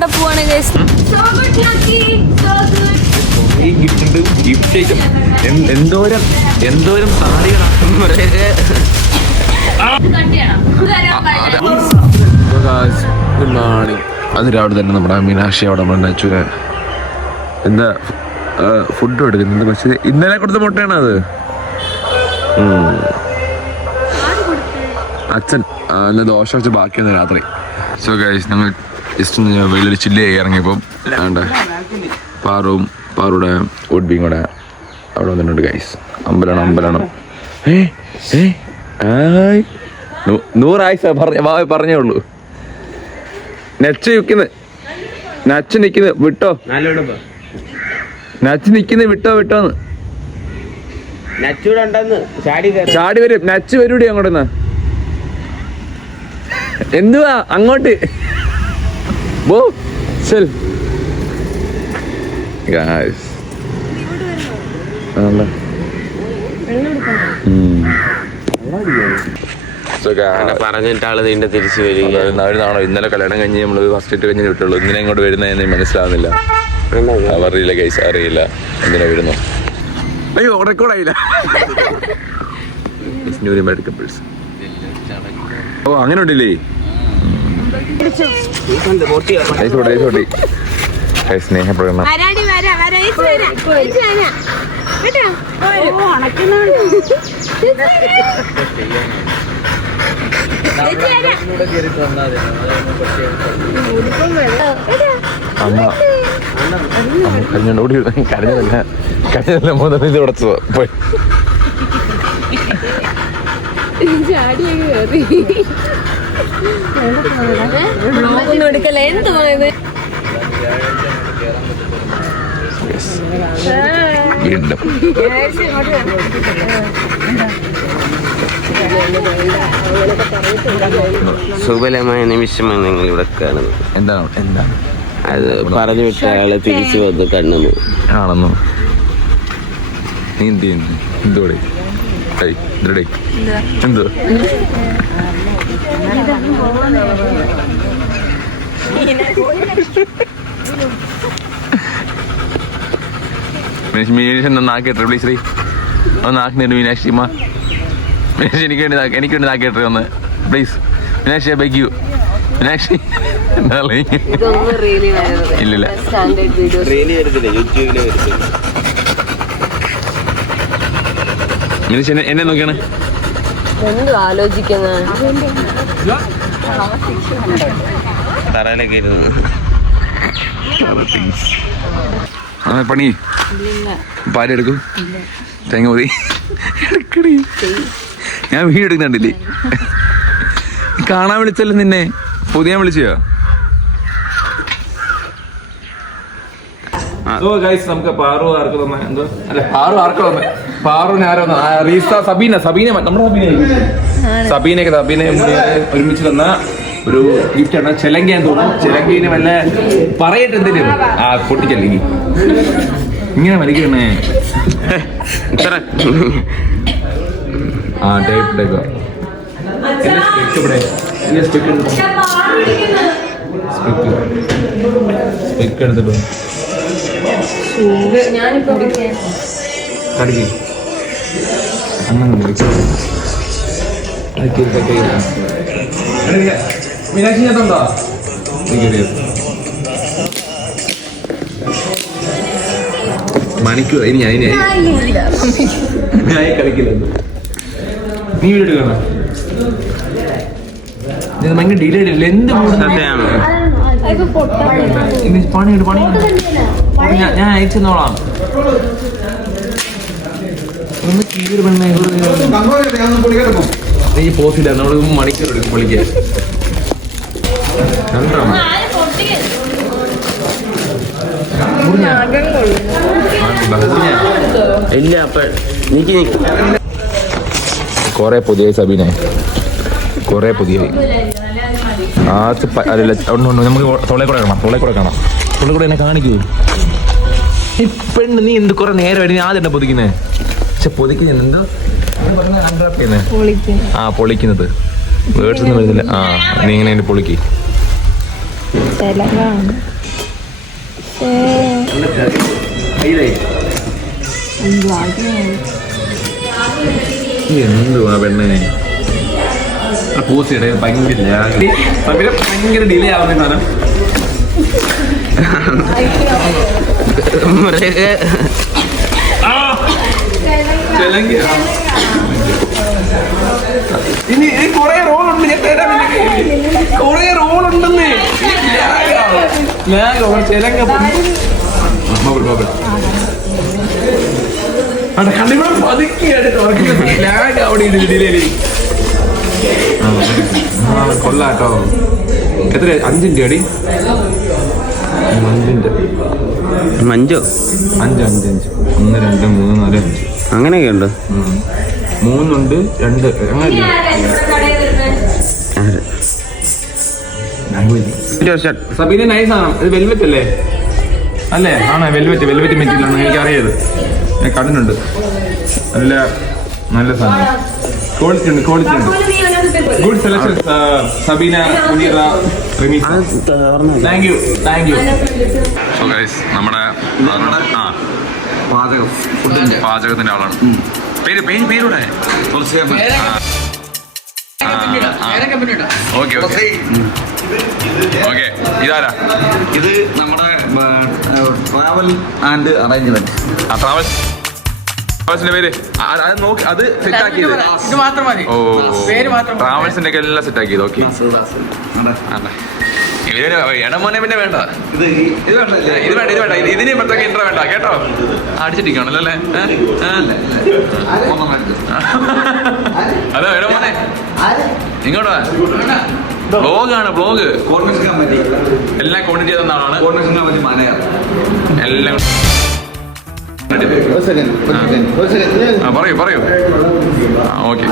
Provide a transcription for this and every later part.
അവിടെ പോവാണ് എന്തോരം സാരികളാണ്. Good morning. അത് രാവിലെ തന്നെ നമ്മുടെ മീനാക്ഷി അവിടെ നച്ചുര എന്താ ഫുഡ് എടുക്കുന്നത്. പക്ഷേ ഇന്നലെ കൊടുത്ത മുട്ടയാണ് അത്. അച്ഛൻ അല്ല ദോശ വെച്ച് ബാക്കിയൊന്ന് രാത്രി. സോ ഗൈസ് ഞങ്ങൾ ജസ്റ്റ് വെളിയിൽ ചില്ല് ഇറങ്ങിയപ്പം വേണ്ട പാറുടെ ഉഡ്ബിയും കൂടെ അവിടെ വന്നിട്ടുണ്ട് ഗൈസ്. അമ്പലണം 100 ആയിസ പറഞ്ഞേ ഉള്ളൂ. നച്ച് നിൽക്കുന്നു വിട്ടോ, നച്ച് നിൽക്കുന്നു വിട്ടോന്ന്. ചാടി വരും, നച്ച് വരൂടി അങ്ങോട്ട്. എന്തുവാ അങ്ങോട്ട് ബോ ചെൽ ഗായ്സ്. പറഞ്ഞിട്ട് ആള് വീണ്ടും തിരിച്ചു വരികയാണോ. ഇന്നലെ കല്യാണം കഴിഞ്ഞ് നമ്മള് ഫസ്റ്റ് ഇട്ട് കഴിഞ്ഞ് വിട്ടുള്ളൂ. ഇങ്ങനെ ഇങ്ങോട്ട് വരുന്നതെന്ന് മനസ്സിലാവുന്നില്ല. അറിയില്ല ഗൈസ്, അറിയില്ല എന്തിനാ വരുന്നു. അയ്യോ റെക്കോർഡായില്ല. ഓ അങ്ങനെ ഉണ്ടല്ലേ. സ്നേഹപ്രകടനം. അമ്മ കരഞ്ഞോടി കരഞ്ഞതല്ല മൂന്ന് ഇത് ഉടച്ചു പോയി. സുബലമായ നിമിഷമാണ് നിങ്ങൾ ഇവിടെ കാണുന്നത്. എന്താണ് അത് പറഞ്ഞു വിട്ട ആളെ തിരിച്ചു വന്ന് കണ്ണു ആണെന്നോ. നീ എന്ത് ചെയ്യുന്നു? എന്തോടെ എന്തോ മീനാക്ഷി നാക്കിട്ടെ പ്ലീസ് ശ്രീ ഒന്ന് നാക്കുന്നുണ്ട് മീനാക്ഷി. മീനാക്ഷി എനിക്ക് വേണ്ടി നാക്കിട്ടെ ഒന്ന് please. Meenakshi beg you. Meenakshi ഇല്ലില്ല മീനാക്ഷി എന്നെ നോക്കിയാണ് തറയിലൊക്കെ ഇരുന്നു പണി. പാല് എടുക്കും, തേങ്ങ മതി. ഞാൻ വീഡിയോ എടുക്കുന്നുണ്ടല്ലേ. കാണാൻ വിളിച്ചല്ലോ നിന്നെ. പുതിയ വിളിച്ചോ? നമുക്ക് പാറു ആർക്ക് തന്നെ എന്തോ അല്ല പാറു ആർക്ക് തന്നെ പാറുവിന് ആരോ റീസ സബീന നമ്മുടെ സബീന ഒരുമിച്ച് തന്ന ഒരു ഗിഫ്റ്റ് ആണ്. ചെലങ്കയാന്ന് തോന്നുന്നു. ചെലങ്കീന് വല്ല പറയട്ടെ എന്തിനും പൊട്ടിച്ചല്ലെങ്കിൽ ഇങ്ങനെ വലിക്കണേ. എടുത്തിട്ടോ കടിക്ക് അങ്ങനെ മീനാക്ഷി ഞാനുണ്ടോ മണിക്കൂർ ഇനി ഞാൻ കളിക്കില്ല. നീ വീഡിയോ എടുക്കണോ? ഭയങ്കര ഡിലേ എന്ത് പണി ഞാൻ അയച്ചെന്നോളാം. ഒന്ന് കീറി പെണ്ണ നീ പോസില്ല. നമ്മൾ മണിക്കൂർ എടുക്കും പൊളിക്കാൻ. ഇല്ല അപ്പൊ കൊറേ പുതിയ സബീനെ കൊറേ പുതിയ അതല്ല നമുക്ക് തൊളെ കൂടെ കാണാം. എന്നെ കാണിക്കൂ. ഈ പെണ്ണ് നീ എന്ത് കുറെ നേരം നീ ആദ്യം പൊതിക്കുന്നേ. പക്ഷെ പൊതിക്കുന്നത് എന്തോ പൊളിക്കുന്നത് വേർഡ്സ് ഒന്നും വരുന്നില്ല. നീ ഇങ്ങനെ പൊളിക്ക്. തെലങ്കാണ്. എന്തുവാ പെണ്ണെ പോസ്റ്റ് ഇടയിൽ ഭയങ്കര ഡിലേ ആവുന്ന സാധനം. ഇനി കൊറേ റോളുണ്ട്, ഞാൻ തരാം. കൊറേ റോളുണ്ടെന്ന് കണ്ണിവിടെ പതുക്കിയായിട്ട് അവിടെ ഡിലേലി. കൊള്ളാട്ടോ. എത്ര 5 അടി? 5 5 1 2 3 4 5 അങ്ങനെയൊക്കെ ഉണ്ട്. 3 ഉണ്ട് 2 സബീന നൈസ് ആണ്. ഇത് വെൽവെറ്റ് അല്ലേ? അല്ലേ? ആണോ? വെൽവെറ്റ് മെറ്റീരിയൽ ആണ്. എനിക്കറിയത്, ഞാൻ കണ്ടിട്ടുണ്ട്. നല്ല നല്ല സാധനം, ക്വാളിറ്റി ഉണ്ട്. Good selection Sabeena, Muneera, Rimi. Thank you. So guys, നമ്മുടെ പാചകത്തിന്റെ ആളാണ്. പേരൂടെ ഓക്കെ. ഇതാരാ? ഇത് നമ്മുടെ ട്രാവൽ ആൻഡ് അറേഞ്ച്മെന്റ്. ട്രാവൽസിന്റെ പേര് അത് നോക്കി, അത് സെറ്റ് ആക്കിയത്. ഓ, ട്രാവൽസിന്റെ ഒക്കെ എല്ലാം സെറ്റ് ആക്കിയത്. ഓക്കെ. ഇടമോനെ പിന്നെ വേണ്ട, ഇത് വേണ്ട. ഇതിന് പ്രത്യേക ഇൻട്രോ വേണ്ട കേട്ടോ. അടിച്ചിട്ടിരിക്കണല്ലോ അല്ലേ? അതോ ഇടമോനെ ഇങ്ങോട്ടാ. ബ്ലോഗാണ്, ബ്ലോഗ്. കോർണിഷൻ കമ്മിറ്റി എല്ലാം കോർഡിനേറ്റ് ചെയ്ത ആളാണ്. കോർണിഷൻ കമ്മിറ്റി മാനേജർ എല്ലാം. പറയൂ. ഓക്കെ.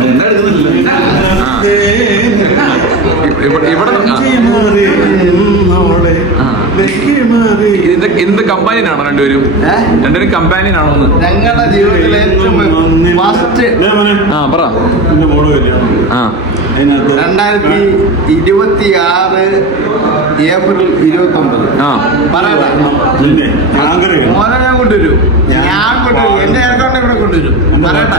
ഇതിന്റെ കമ്പാനിയനാണോ രണ്ടുപേരും? കമ്പാനിയനാണോ? ഞങ്ങളുടെ ജീവിതത്തിലെ ഏറ്റവും ഫസ്റ്റ് പറ. 2026 ഏപ്രിൽ 29. മോനെ ഞാൻ കൊണ്ടുവരും. എന്റെ അക്കൗണ്ട് ഇവിടെ കൊണ്ടുവരും. പറയട്ടെ.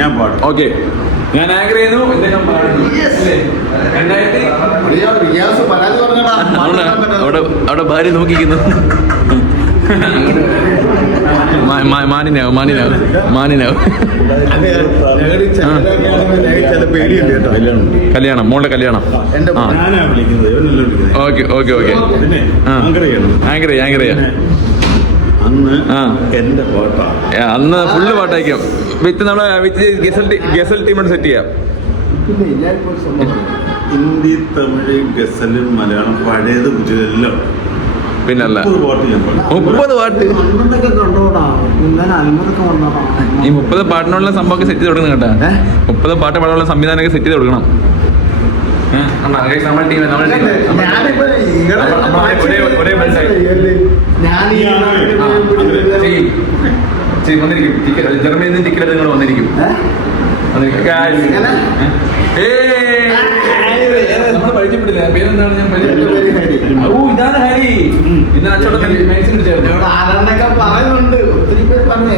ഞാൻ പാടും. ഓക്കെ, ഞാൻ ആങ്കർ ചെയ്യുന്നു. അവിടെ ഭാര്യ നോക്കിക്കുന്നു. മാനിനാവും. കല്യാണം, മോളുടെ കല്യാണം. ഓക്കെ. ആങ്കർ ചെയ്യാം. അന്ന് ഫുള്ള് പാട്ടായിരിക്കും. വിത്ത് ഗസൽ ടീമോട് സെറ്റ് ചെയ്യാം. ഹിന്ദി, തമിഴ്, ഗസലും മലയാളം, പഴയത് പുതിയതെല്ലാം. പിന്നല്ല 30 പാട്ട്. ഈ 30 പാട്ടിനുള്ള സംഭവമൊക്കെ സെറ്റ് ചെയ്ത് കൊടുക്കണം കേട്ടാ. 30 പാട്ട് പാടാനുള്ള സംവിധാനമൊക്കെ സെറ്റ് ചെയ്ത് കൊടുക്കണം. നമ്മുടെ ടീം വന്നിരിക്കും. ജർമ്മനിയിൽ നിന്ന് ടിക്കറ്റ് നിങ്ങൾ വന്നിരിക്കും. നമ്മൾ പരിചയപ്പെടില്ല. പേരെന്താണ്? ഞാൻ പരിചയപ്പെട്ടു. ഇതാണ് ഹരി. ഇന്ന് അച്ചോട്ടെ മെഡിസിൻ പറയുന്നുണ്ട്. ഒത്തിരി പേര് പറഞ്ഞു.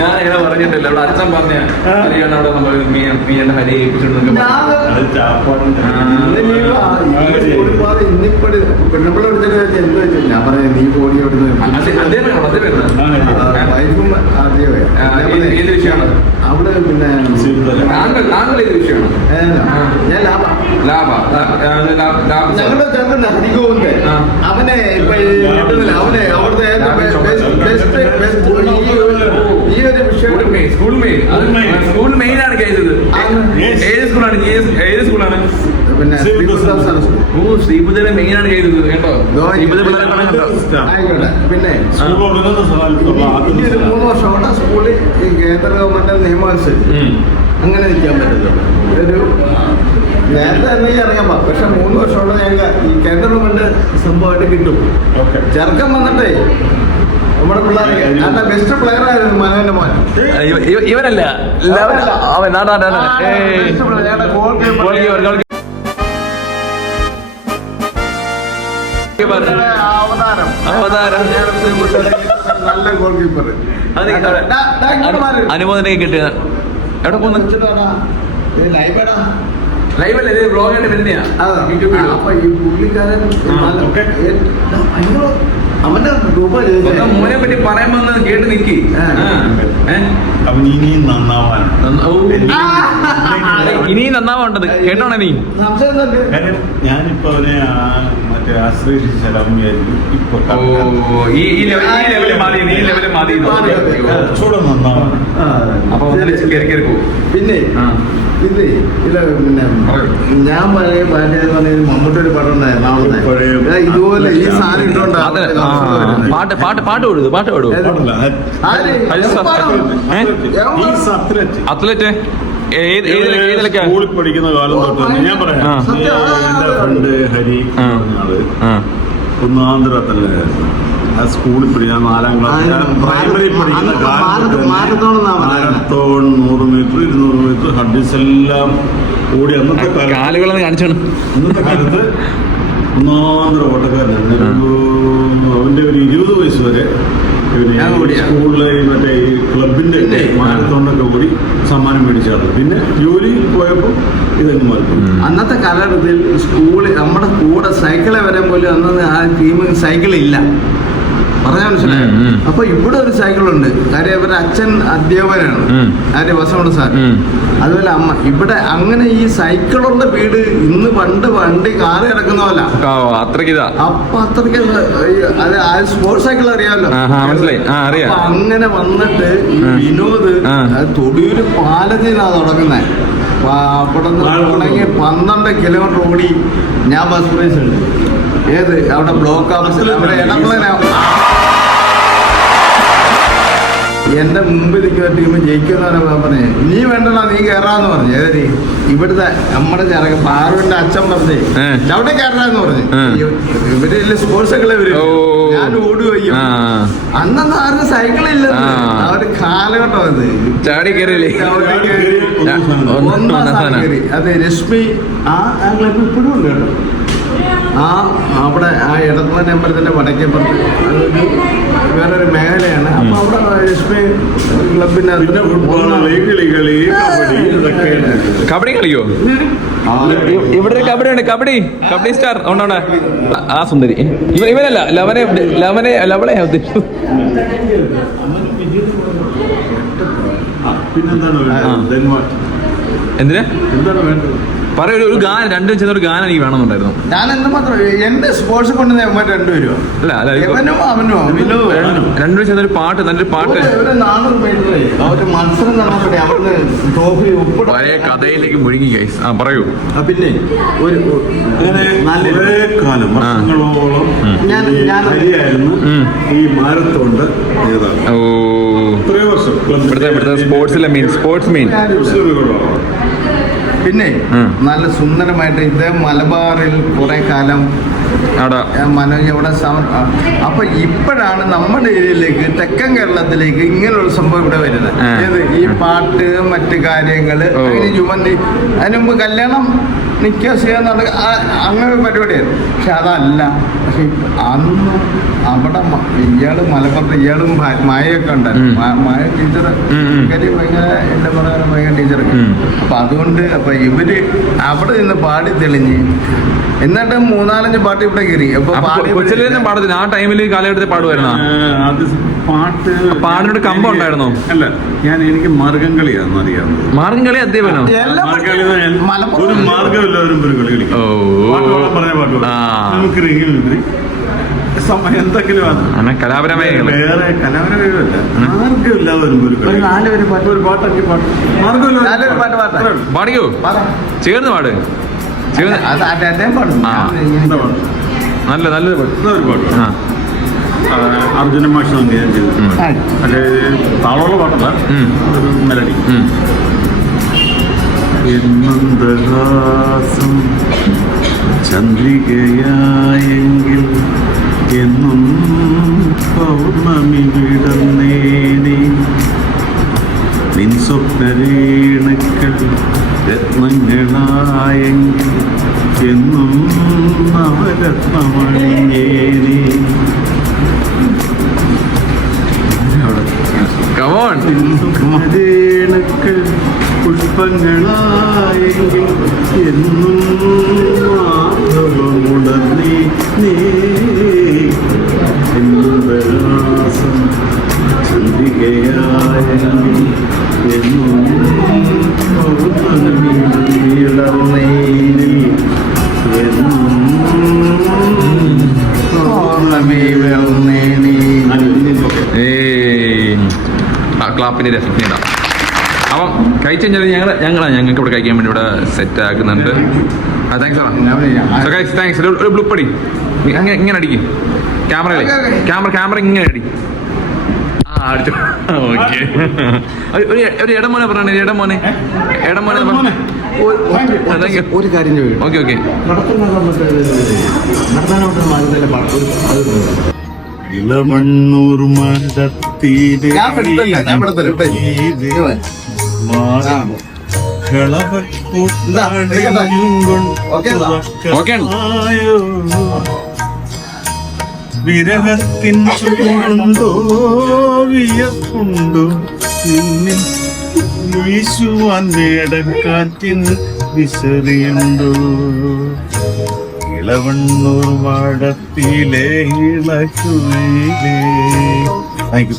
ഞാനങ്ങനെ പറഞ്ഞിട്ടില്ല. അവിടെ അച്ഛൻ പറഞ്ഞ ഹരിയാണ്. അവിടെ നമ്മൾ മീൻ്റെ ഹരി ഏൽപ്പിച്ചിട്ടുണ്ട്. പെണ്ണുമ്പോൾ ഞാൻ പറയാം നീ പോടി വൈഫും ഏത് വിഷയമാണ് അവിടെ? പിന്നെ താങ്കൾ ഏത് വിഷയമാണ്? ഞാൻ ലാഭ ഞങ്ങളുടെ ചേട്ടൻ ഹരിഗോവിന്ദൻ. അവനെ ഇപ്പൊ അവനെ അവിടുത്തെ ഈ ഒരു വിഷയം സ്കൂൾ മെയിൻ ആണ് കേട്ടത്. ഏത് സ്കൂളാണ്? പിന്നെ ശ്രീബുദ്ധയുടെ മെയിൻ ആണ് ചെയ്തത് കേട്ടോ. പിന്നെ 3 വർഷം സ്കൂളിൽ കേന്ദ്ര ഗവൺമെന്റ് നിയമം അനുസരിച്ച് അങ്ങനെ നിൽക്കാൻ പറ്റുന്നുണ്ട്. ഒരു നേരത്തെ തന്നെ ഇറങ്ങാൻ പാ. പക്ഷെ 3 വർഷത്തോടെ ഞങ്ങൾക്ക് ഈ കേന്ദ്ര ഗവൺമെന്റ് സംഭവമായിട്ട് കിട്ടും. ചെറുക്കം വന്നിട്ടേ നമ്മുടെ പിള്ളേർ ബെസ്റ്റ് പ്ലെയർ ആയിരുന്നു മനോന്റെ മോൻ. ഇവനല്ല അവൻ അവതാരം നല്ല ഗോൾ കീപ്പർ. അനുമോദനൊക്കെ കിട്ടിയ എവിടെ പോകുന്നു? ലൈവല്ലേ ഇത് ബ്ലോഗായിട്ട് വരുന്നയാ യൂട്യൂബിൽ. അപ്പൊ ഈ പുള്ളിക്കാരൻ അവന്റെ രൂപ മോനെ പറ്റി പറയാമെന്ന് കേട്ട് നിക്കി. അവൻ ഇനിയും നന്നാവാൻ ഇനിയും നന്നാവേണ്ടത് കേട്ടോണേ നീ. കാര്യം ഞാനിപ്പോ അവനെ മറ്റേ ആശ്രയിച്ച് ചെലവിയായിരിക്കും ഇപ്പൊ ഈ ലെവലിൽ മാറി നീ ലെവലിൽ മാറി കുറച്ചുകൂടെ നന്നാവാൻ. അപ്പൊ കയറി കയറി പോകും. പിന്നെ ഇത് പിന്നെ ഞാൻ പഴയ പാറ്റെന്ന് പറഞ്ഞാൽ മമ്മൂട്ടി ഒരു പടം ഉണ്ടായിരുന്നു ഇതുപോലെ ഈ സാധനം ഇട്ടോണ്ടാ പാട്ട് പാട്ട് പാട്ട് പാടുക പാട്ട് പാടുക. അത്ലറ്റ് സ്കൂളിൽ പഠിക്കുന്ന കാലം തൊട്ട് ഞാൻ പറയാം. എന്റെ ഫ്രണ്ട് ഹരി ഒന്നാന്തര അത്ലറ്റായിരുന്നു. ആ സ്കൂളിൽ പഠിക്കുന്ന 4ാം ക്ലാസ് പ്രൈമറി പഠിക്കുന്ന കാലം മാരത്തോൺ 100 മീറ്റർ 200 മീറ്റർ ഹഡീസ് എല്ലാം ഓടി. അന്നത്തെ കാലുകളൊന്ന് കാണിച്ചാണ്. ഇന്നത്തെ കാലത്ത് ഒന്നാന്തര ഓട്ടക്കാരനായിരുന്നു. അവന്റെ ഒരു 20 വയസ്സ് വരെ സ്കൂളിലെ മറ്റേ ഈ ക്ലബിന്റെ മാരത്തോണൊക്കെ ഓടി സമ്മാനം മേടിച്ചാണ്. പിന്നെ ജോലിയിൽ പോയപ്പോൾ ഇതങ്ങ് മാറി. അന്നത്തെ കാലഘട്ടത്തിൽ സ്കൂളിൽ നമ്മുടെ കൂടെ സൈക്കിളെ വരാൻ പോലും അന്ന് ആ ടീമിൽ സൈക്കിളില്ല. പറഞ്ഞാൽ മനസ്സിലായോ? അപ്പൊ ഇവിടെ ഒരു സൈക്കിളുണ്ട്. കാര്യം ഇവരുടെ അച്ഛൻ അധ്യാപകനാണ്. ആര്യ വസമുണ്ട് സാർ. അതുപോലെ അമ്മ ഇവിടെ അങ്ങനെ ഈ സൈക്കിളുള്ള വീട് ഇന്ന് പണ്ട് വണ്ടി കാറ് കിടക്കുന്ന പോലെ അപ്പൊ അത്രയ്ക്ക് സ്പോർട്സ് സൈക്കിൾ അറിയാമല്ലോ. അങ്ങനെ വന്നിട്ട് വിനോദ് തൊടിയൂര് പാലത്തിൽ നിന്നാണ് തുടങ്ങുന്നത്. അവിടെ നിന്ന് തുടങ്ങി 12 കിലോമീറ്റർ ഓടി. ഞാൻ ബസ് പ്രൈസ് ഉണ്ട്. ഏത് അവിടെ ബ്ലോക്ക് ഓഫീസിൽ അവിടെ എന്റെ മുമ്പിൽ നിൽക്കുന്ന ടീം ജയിക്കുമെന്നാണ് പറഞ്ഞത്. നീ വേണ്ടല്ലോ നീ കയറാന്ന് പറഞ്ഞു. ഏതൊരു ഇവിടുത്തെ നമ്മുടെ ചെറുക്കൻ പാറുവിന്റെ അച്ഛൻ പറഞ്ഞേ അവിടെ കയറാന്ന് പറഞ്ഞു. ഇവര് സ്പോർട്സ് സൈക്കിളെ വരും. ഞാൻ ഓടുകയും അന്നൊന്നും ആർക്കും സൈക്കിളില്ല. അവര് കാലഘട്ടം അത് ചാടി കയറിയില്ലേ. അതെ രശ്മി ആ ക്ലബ് ഇപ്പോഴും ഉണ്ട് കേട്ടോ. അവിടെ ആ ഇടത്തുമന അമ്പലത്തിന്റെ വടക്കേപ്പുറത്ത് വേറൊരു മേഖലയാണ്. അപ്പൊ അവിടെ രശ്മി ക്ലബിന് കബഡി കളിയോ? ഇവിടെ കബഡി ഉണ്ട്. കബഡി കബഡി സ്റ്റാർ ഉണ്ടോടെ ആ സുന്ദരി ഇവനല്ല ലവളെ എന്തിനാ പറയ ഒരു ഗാനം രണ്ടും ചേർന്ന ഒരു ഗാനം എനിക്ക് വേണമെന്നുണ്ടായിരുന്നു. ഞാൻ എന്തുമാത്രം എന്റെ സ്പോർട്സ് കൊണ്ട് രണ്ടുപേരും രണ്ടും ചേർന്ന ഒരു പാട്ട് നല്ലൊരു പാട്ട്. 400 മീറ്റർ മത്സരം നടന്നപ്പോഴേ അവിടുന്ന് ട്രോഫി പഴയ കഥയിലേക്ക് മുഴുകി ഗൈസ്. ആ പറയൂ. പിന്നെ ഒരു കാലം വർഷങ്ങളോളം ഞാനായിരുന്നു ഈ മാരത്തോണ്ട് ഇത്രയും വർഷം ഇവിടുത്തെ സ്പോർട്സിലെ സ്പോർട്സ് മെയിൻ. പിന്നെ നല്ല സുന്ദരമായിട്ട് ഇദ്ദേഹം മലബാറിൽ കുറെ കാലം മനോജ് അവിടെ അപ്പൊ ഇപ്പോഴാണ് നമ്മുടെ ഏരിയയിലേക്ക് തെക്കൻ കേരളത്തിലേക്ക് ഇങ്ങനെയുള്ള സംഭവം ഇവിടെ വരുന്നത്. ഏത് ഈ പാട്ട് മറ്റു കാര്യങ്ങള് അങ്ങനെ യുവന്തി അതിന് മുമ്പ് കല്യാണം നിക്കാസ് ചെയ്യാന്ന് പറഞ്ഞ അങ്ങനെ പരിപാടിയായിരുന്നു. പക്ഷെ അതല്ല. പക്ഷെ അന്ന് അവിടെ ഇയാള് മലപ്പുറത്ത് ഇയാളും മായൊക്കെ ഉണ്ടായിരുന്നു. മായ ടീച്ചർ ഭയങ്കര എന്താ പറയാ ഭയങ്കര ടീച്ചറൊക്കെ. അപ്പൊ അതുകൊണ്ട് അപ്പൊ ഇവര് അവിടെ നിന്ന് പാടി തെളിഞ്ഞ് എന്നിട്ട് 3-4 പാട്ട് ഇവിടെ കയറി. പാടത്തിന് ആ ടൈമിൽ കാലഘട്ടത്തിൽ പാടുമായിരുന്നു. പാട്ട് പാടിനൊരു കമ്പം ഉണ്ടായിരുന്നോ? അല്ല എനിക്ക് മാർഗം കളിയാണെന്ന് അറിയാം. മാർഗം കളി അധ്യാപനോ? ഒരു മാർഗമില്ലാവരും ഒരു കളി കളിക്കും. പറഞ്ഞ പാട്ട് എന്തെങ്കിലും കലാപരമായ വേറെ കലാപരമല്ല മാർഗമില്ലാവരും ഒരു പാട്ടൊക്കെ പാടിക്കോ ചേർന്ന് പാട്. നല്ല നല്ലൊരു പാട്ട്. അർജുന മാഷ് സംഗീതം ചെയ്തു. അല്ലെ താളമുള്ള പാട്ടല്ല, ഒരു മെലഡി. എന്നന്തഹാസം ചന്ദ്രികയായെങ്കിൽ എന്നും പൗർണമി വിടർന്നേനെ നിൻ സ്വപ്നരേണക്കൾ രത്നങ്ങളായെങ്കിൽ എന്നും നവരത്നമണിഞ്ഞേനെ സ്വപ്നരേണക്കൾ പുഷ്പങ്ങളായെങ്കിൽ എന്നും മാധവമുടർന്നേ എന്തുപരാസം ചന്ദ്രികയായെങ്കിൽ എന്നും പൗർണമിടർന്നേനിൽ എന്നും പൗർണമി വിളർന്നേനി. ക്ലാപ്പിന്റെ എഫക്റ്റ് ഇടാം. അപ്പം കഴിച്ചു കഴിഞ്ഞാൽ ഞങ്ങൾക്ക് ഇവിടെ കഴിക്കാൻ വേണ്ടി ഇവിടെ സെറ്റ് ആക്കുന്നുണ്ട്. താങ്ക്സ്. ഒരു ബ്ലുപ്പടി ഇങ്ങനെ അടിക്കും ക്യാമറ ഇങ്ങനെ അടി. അടിച്ചു. ഓക്കെ. ഒരു ഇടമോനെ പറഞ്ഞ ഇടമോനെ ഒരു കാര്യം ചോദിക്കും. ഓക്കെ ഇളമണ്ണൂർ മരത്തിലെ വിരഹത്തിൻ ചൂടുണ്ടോ വിയപ്പുണ്ടോ നിന്നിൽ വീശുവാൻ വേടക്കാറ്റിൻ വിശറിയുണ്ടോ ഇളവണ്ണൂർ മാടത്തിലെ ഇളക്കുയിലേ. Thank you.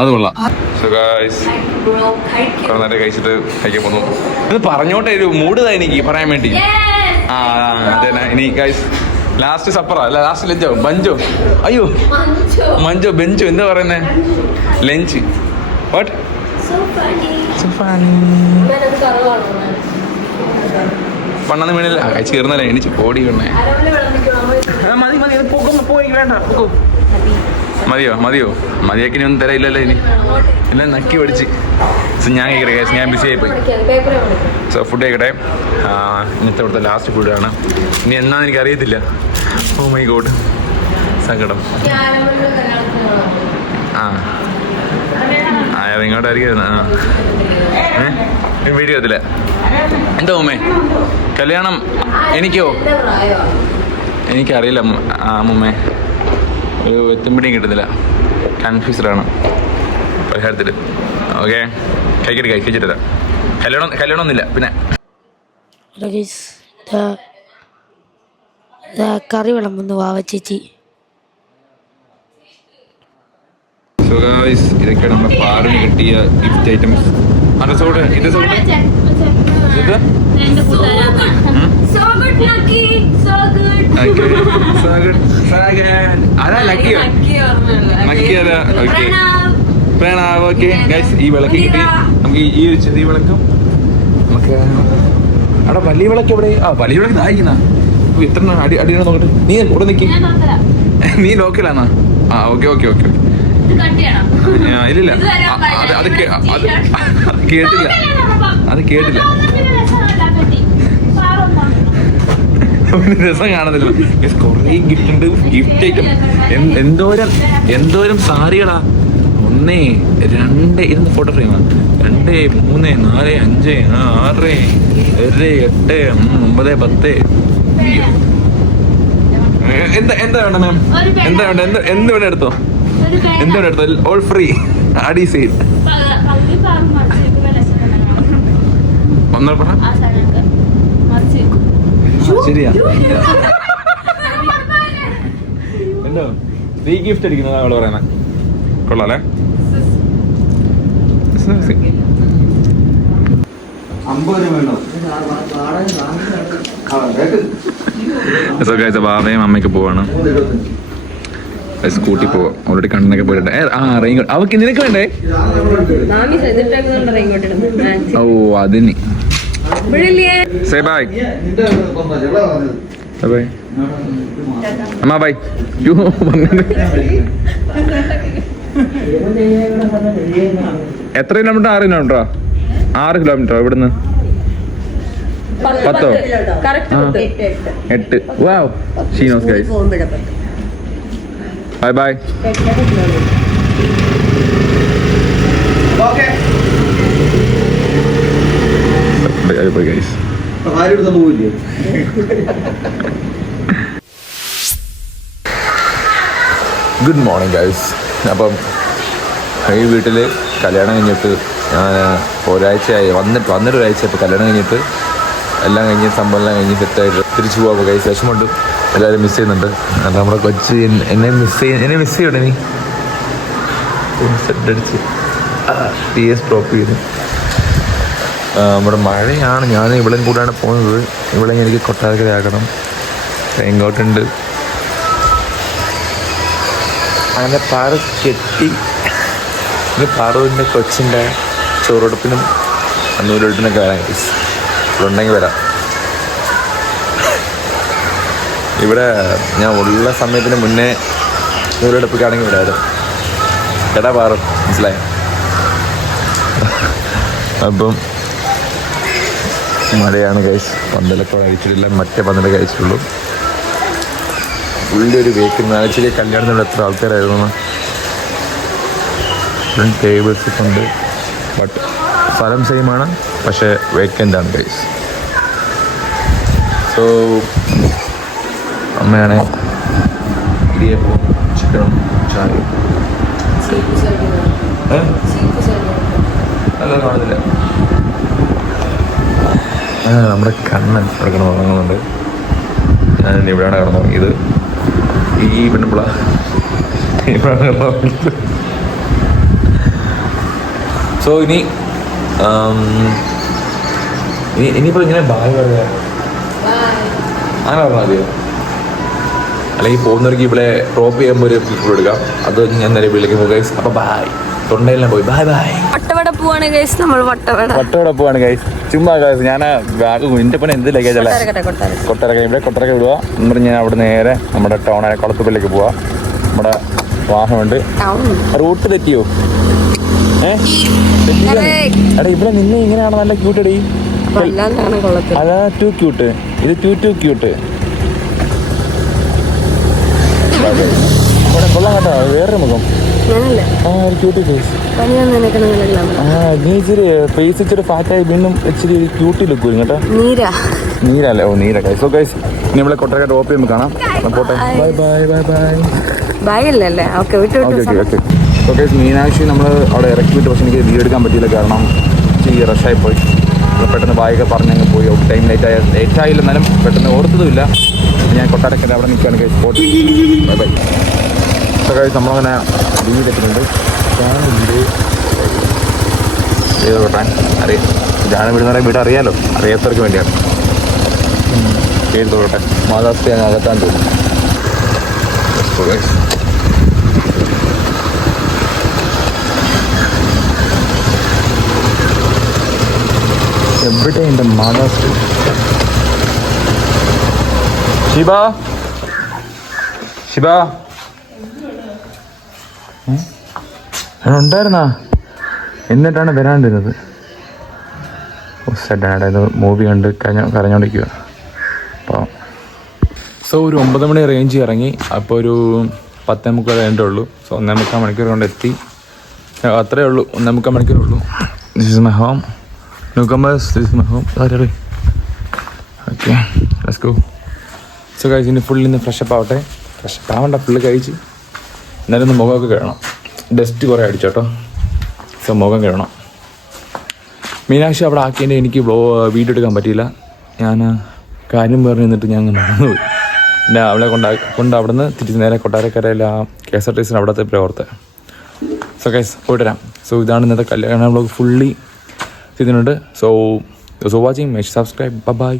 അത് കൊള്ളാം. നേരെ കഴിച്ചിട്ട് കഴിക്കാൻ പോന്നു. ഇത് പറഞ്ഞോട്ടെ, ഒരു മൂഡ് എനിക്ക് പറയാൻ വേണ്ടി. അതെ. ഇനി ഗൈസ് ലാസ്റ്റ് സപ്പറാ അല്ല ലാസ്റ്റ് ലഞ്ചോ ബഞ്ചോ അയ്യോ മഞ്ചോ ബെഞ്ചോ എന്താ പറയുന്നേ ലഞ്ച് വാട്ട് പണ്ണൊന്നും വീണില്ല കഴിച്ച് കയറുന്നല്ലേ എണിച്ച് ഓടി വേണേ. മതിയോ മതിയാക്കിനി ഒന്നും തരയില്ലല്ലോ ഇനി എല്ലാം നക്കി പഠിച്ച്. ഞാൻ കേൾക്കട്ടെ, ഞാൻ ബിസി ആയിപ്പോയി. സോ ഫുഡ് കഴിക്കട്ടെ. ഇന്നത്തെ ഇവിടുത്തെ ലാസ്റ്റ് ഫുഡാണ്. ഇനി എന്നാന്ന് എനിക്ക് അറിയത്തില്ല. ഓ മൈ ഗോഡ്, സങ്കടം. ഇങ്ങോട്ടായിരിക്കും. വീഡിയോ എത്തില്ല. എന്താ ഉമ്മേ കല്യാണം? എനിക്കറിയില്ല മുമ്മേ, ഒരു എത്തുമ്പിടിയും കിട്ടുന്നില്ല. കൺഫ്യൂസ്ഡാണ് പരിഹാരത്തിൽ. ഓക്കെ കഴിച്ചിട്ടില്ല. കല്യാണമൊന്നുമില്ല. പിന്നെ കറി വിളമ്പുന്നു വാവ ചേച്ചി. ഇതൊക്കെയാണ് നമ്മുടെ പാറിന് കിട്ടിയ ഗിഫ്റ്റ് ഐറ്റംസ്. ഈ വിളക്ക് കിട്ടി നമുക്ക്. ഈ ഒരു ചെറിയ വിളക്കും നമുക്ക് അവിടെ വലിയ വിളക്ക് എവിടെ? വലിയ വിളക്ക് ദാഹിക്കുന്ന ഇത്ര അടിയാണ് നോക്കട്ടെ. നീ ഇവിടെ നിൽക്കി. നീ ലോക്കലാണോ? ഓക്കെ ഇല്ലില്ല, അത് കേട്ടില്ല. രസം കാണുന്നില്ല. കുറേ ഗിഫ്റ്റ് ഉണ്ട്. ഗിഫ്റ്റ് ഐറ്റം എന്തോരം സാരികളാ. 1 2 ഇരുന്ന് ഫോട്ടോ ഫ്രെയിമാണ്. 2 3 4 5 6 7 8 9 10. എന്താ വേണ്ട മാം? എന്താ വേണ്ട? എന്ത് വേണ്ട എടുത്തോ. All free. അടി സീറ്റ് ഒന്നര പറ. ശരിയാ. എന്തോ ഫ്രീ ഗിഫ്റ്റ് അടിക്കുന്നതാ അവള് പറയുന്നത്. കൊള്ളാലേ? ബാബയും അമ്മയ്ക്ക് പോവാണ്. സ്കൂട്ടി പോവാം. ഓൾറെഡി കണ്ണനൊക്കെ പോയിട്ട് റെയിൻകോട്ട് അവക്ക് നിനക്ക് വേണ്ടേ? ഓ അതിന് സേ ബൈ ബൈ അമ്മ ബൈ. എത്ര കിലോമീറ്റർ? 6 കിലോമീറ്ററാ? 6 കിലോമീറ്ററോ ഇവിടുന്ന്? 10 8. Wow, she knows guys. Bye bye. Bye guys. Good morning guys. അപ്പം ഈ വീട്ടിൽ കല്യാണം കഴിഞ്ഞിട്ട് ഞാൻ ഒരാഴ്ചയായി വന്നിട്ട് ഒരാഴ്ച. ഇപ്പോൾ കല്യാണം കഴിഞ്ഞിട്ട് എല്ലാം കഴിഞ്ഞ് സംഭവം എല്ലാം കഴിഞ്ഞ് സെറ്റായിട്ട് തിരിച്ചു പോകാം ഗൈസ്. വിഷമമുണ്ട്, എല്ലാവരും മിസ് ചെയ്യുന്നുണ്ട്. അല്ല നമ്മുടെ കൊച്ച് എന്നെ മിസ് ചെയ്യണേ. നീ സെറ്റടിച്ച് TS ഡ്രോപ്പ് ചെയ്ത് നമ്മുടെ മഴയാണ്. ഞാൻ ഇവിടെയും കൂടെയാണ് പോകുന്നത്. ഇവിടെ എനിക്ക് കൊട്ടാരക്കരയാക്കണം. റെയിൻകോട്ടുണ്ട്. അങ്ങനെ പാറ കെട്ടി. ഇത് പാറുവിൻ്റെ കൊച്ചിൻ്റെ ചോറെടുപ്പിനും അന്നൂരെടുപ്പിനൊക്കെ വരാം ഗൈസ്. ഇവിടെ ഉണ്ടെങ്കിൽ വരാം. ഇവിടെ ഞാൻ ഉള്ള സമയത്തിന് മുന്നേ നൂലെടുപ്പിക്കാണെങ്കിൽ വരാറ്. കേട്ടാ പാറു, മനസ്സിലായി? അപ്പം മഴയാണ് ഗൈസ്. പന്തലൊക്കെ കഴിച്ചിട്ടില്ല, മറ്റേ പന്തലൊക്കെ കഴിച്ചിട്ടുള്ളൂ. ഉള്ളൊരു വേക്കുന്ന ആഴ്ചയിൽ കല്യാണത്തിനുള്ള എത്ര ആൾക്കാരായിരുന്നു. ടേബിൾസ് ഒക്കെ ഉണ്ട്, ബട്ട് സ്ഥലം സെയിമാണ്, പക്ഷേ വേക്കൻ്റ് ആണ് ഗൈസ്. സോ അമ്മയാണ് ഇടിയപ്പം ചിക്കനും ചായയും. അല്ല കാണുന്നില്ല. നമ്മുടെ കണ്ണൻ ഇവിടെ കിടന്ന് ഉറങ്ങുന്നുണ്ട്. ഞാൻ ഇവിടെയാണ് കിടന്നു തുടങ്ങിയത്. ഈ പെണ്ണുമ്പിള ഇവിടെയാണ് കിടന്നു തുടങ്ങിയത്. സോ ഇനിയിപ്പോൾ ഇങ്ങനെ ബായ് പറയാ അങ്ങനെ പറഞ്ഞാൽ മതിയോ? അല്ലെങ്കിൽ പോകുന്നവർക്ക് ഇവിടെ ഡ്രോപ്പ് ചെയ്യുമ്പോൾ ഒരു ഫുഡ് എടുക്കാം. അത് ഞാൻ നേരെ വീട്ടിലേക്ക് പോകും ഗൈസ്. അപ്പോൾ ബായ്. തൊണ്ടയിലെല്ലാം പോയി ബൈ ബൈ. വട്ടവട പോവാണ് ഗൈസ്. നമ്മൾ വട്ടവട പോവാണ് ഗൈസ്. ചുമ്മാ ഗൈസ്. ഞാൻ എൻ്റെ പണി എന്ത് ലഗേജ് അല്ലേ? കൊട്ടാരക്ക. ഇവിടെ കൊട്ടാരക്ക വിടുക. എന്നിട്ട് ഞാൻ അവിടെ നേരെ നമ്മുടെ ടൗണായ കുളത്തുപള്ളിലേക്ക് പോവാ. നമ്മുടെ വാഹനമുണ്ട്. റൂട്ട് തെറ്റിയോ? എടാ ഇവിടെ നിന്നെ ഇങ്ങനെയാണ് നല്ല ക്യൂട്ടടി. അതാ ടു ക്യൂട്ട്. ഇത് ടു ക്യൂട്ട്. കൊള്ളാം കേട്ടോ. വേറൊരു മുഖം. Cutie face. നീ ഇച്ചിരി ഫേസ് ഇച്ചിരി ഫാറ്റായി വീണ്ടും ഇച്ചിരി ക്യൂട്ടി ലുക്ക് വരും കേട്ടോ. നീരല്ലേ? ഓ നീര ഗൈസ്. സോ ഗൈസ് ഇനി നമ്മളെ കൊട്ടരക്ക ഡ്രോപ്പ് ചെയ്യുമ്പോൾ കാണാം. പോട്ടെ. Bye bye bye bye. Bye അല്ലേ? Okay okay. So guys Meenakshi നമ്മൾ അവിടെ ഇറക്കി വിട്ടു. പക്ഷെ എനിക്ക് വീഡിയോ എടുക്കാൻ പറ്റിയില്ല, കാരണം ഇച്ചിരി റഷായി പോയി. പെട്ടെന്ന് ബായൊക്കെ പറഞ്ഞങ്ങ് പോയി. ടൈം ലേറ്റ് ആയില്ല, എന്നാലും പെട്ടെന്ന് ഓർത്തതുമില്ല. ഞാൻ കൊട്ടാരക്കര അവിടെ നിൽക്കുകയാണ് ഗൈസ്. പോട്ടെ. Bye by. സോ ഗൈസ് നമ്മളങ്ങനെ വീടെത്തിയിട്ടുണ്ട്. വീട് കൊട്ടാൻ അറിയാം. ഇതാണ് വീട് എന്ന് പറയാൻ വീട് അറിയാലോ. അറിയാത്തവർക്ക് വേണ്ടിയാണ്. പേര് തോട്ടെ മാതാസ്തി അങ്ങ് അകത്താൻ തോന്നും. എവിടെ എൻ്റെ മാതാസ്തി? ശിവ ഉണ്ടായിരുന്നാ? എന്നിട്ടാണ് വരാണ്ടിരുന്നത്. സെഡായത് മൂവി കണ്ട് കരഞ്ഞോണ്ടിരിക്കുക. അപ്പോൾ സോ ഒരു 9 മണി റേഞ്ച് ഇറങ്ങി. അപ്പോൾ ഒരു 10:45 കഴിഞ്ഞിട്ടേ ഉള്ളൂ. സോ 1.25 മണിക്കൂർ കൊണ്ട് എത്തി. അത്രയേ ഉള്ളൂ. 1.25 മണിക്കൂറേ ഉള്ളൂ. This is my home. Newcomers, this is my home. Okay let's go. So കഴിച്ച് ഇനി ഫുള്ളിന്ന് ഫ്രഷപ്പ് ആവട്ടെ. ഫ്രഷപ്പ് ആവണ്ട, ഫുള്ള് കഴിച്ച് എന്നാലും ഒന്ന് മുഖമൊക്കെ കഴുകണം. ഡസ്റ്റ് കുറേ അടിച്ചോട്ടോ. സോ മുഖം കഴുകണം. മീനാക്ഷി അവിടെ ആക്കിയതിൻ്റെ എനിക്ക് വീഡിയോ എടുക്കാൻ പറ്റിയില്ല. ഞാൻ കാര്യം പറഞ്ഞ് നിന്നിട്ട് ഞാൻ മറന്നുപോയി. പിന്നെ അവളെ കൊണ്ട് അവിടെ നിന്ന് തിരിച്ച് നേരെ കൊട്ടാരക്കരയിൽ ആ KSRTC അവിടുത്തെ പ്രവർത്തനം. സോ ഗൈസ് പോയിട്ട് വരാം. സോ ഇതാണ് ഇന്നത്തെ കല്യാണം ബ്ലോഗ് ഫുള്ളി ചെയ്തിട്ടുണ്ട്. So watching. സബ്സ്ക്രൈബ്. ബൈ.